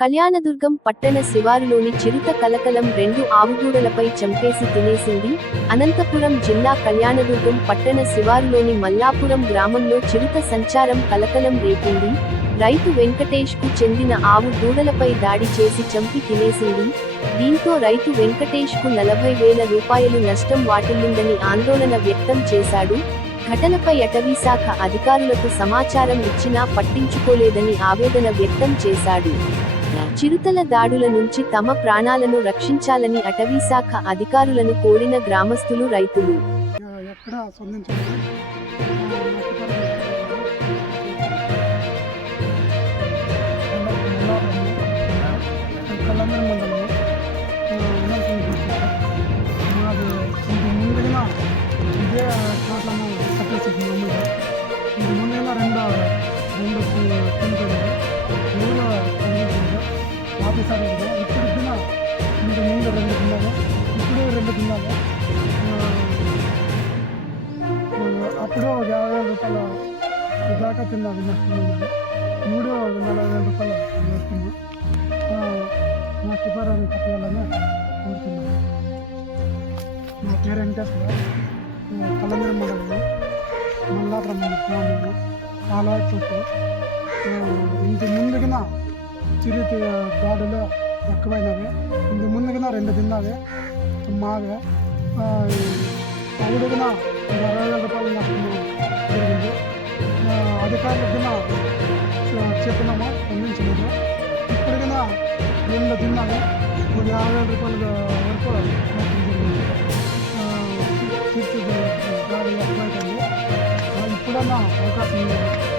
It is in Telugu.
కళ్యాణదుర్గం పట్టణ శివారులోని చిరుత కలకలం రెండు ఆవుగూడలపై చంపేసి తినేసింది. అనంతపురం జిల్లా కళ్యాణదుర్గం పట్టణ శివారులోని మల్లాపురం గ్రామంలో చిరుత సంచారం కలకలం రేపింది. రైతు వెంకటేష్కు చెందిన ఆవు దూడలపై దాడి చేసి చంపి తినేసింది. దీంతో రైతు వెంకటేష్కు నలభై వేల రూపాయలు నష్టం వాటిల్లిందని ఆందోళన వ్యక్తం చేశాడు. ఘటనపై అటవీశాఖ అధికారులకు సమాచారం ఇచ్చినా పట్టించుకోలేదని ఆవేదన వ్యక్తం చేశాడు. చిరుతల దాడుల నుంచి తమ ప్రాణాలను రక్షించాలని అటవీశాఖ అధికారులను కోరిన గ్రామస్తులు రైతులు. అప్పుడు ఒక యాభై వేల రూపాయల దాకా తిన్నాను నష్టపోయింది మూడు నలభై వేల రూపాయలు వేస్తున్నాను నా శుభారాన్ని కట్టాలని కోరుతున్నాను. నా పేరు వెంకటేశ్వర. కలందరి మండలంలో మల్లాపురం గ్రామంలో ఆలయ చూపు ఇంత ముందుగా చిరుతి దాడులో ఎక్కువైనవి. ఇంత ముందుగా రెండు తిన్నావి. మావే. అడుగున ఇరవై వేల రూపాయలు నష్టం జరిగింది. ఆ, చెప్పినాము అందించలేదు. ఇప్పటికైనా రెండు తిన్నాము ఒక యాభై వేల రూపాయల వరకు నష్టం జరిగింది. ఆ, తీర్చి ఇప్పుడన్నా అవకాశం లేదు